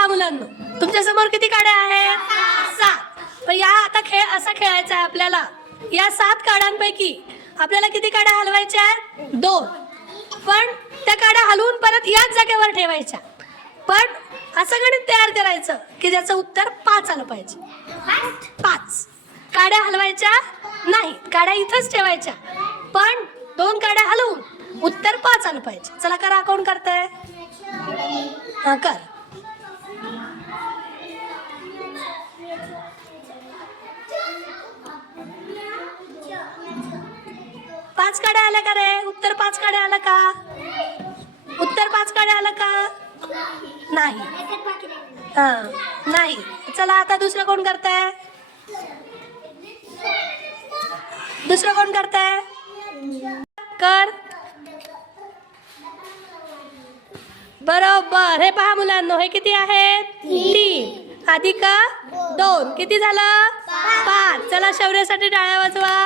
पहा मुलांनो, तुमच्या समोर किती काड्या आहेत? 7. पण या आता खेळ असा खेळायचा आहे आपल्याला. या 7 काड्यांपैकी आपल्याला किती काड्या हलवायच्या आहेत? 2. पण त्या काड्या हलवून परत याच जागेवर ठेवायच्या. पण असं गणित तयार करायचं की ज्याचं उत्तर 5 आलं पाहिजे. 5 काड्या हलवायच्या नाही, काड्या इथंच ठेवायच्या. पण 2 काड्या हलवून उत्तर 5 आलं पाहिजे. चला करा, कोण करतंय? हा, कर. 5 काड्या आल्या का रे? उत्तर 5 काड्या आलं का? उत्तर 5 काड्या आलं का? नाही. हा, नाही. चला आता दुसरं कोण करतंय? दुसरं कोण करतंय? कर. बरोबर. हे पहा मुलांनो, हे किती आहेत? 3 अधिक 2 किती झालं? 5. चला शौर्यासाठी टाळ्या वाजवा.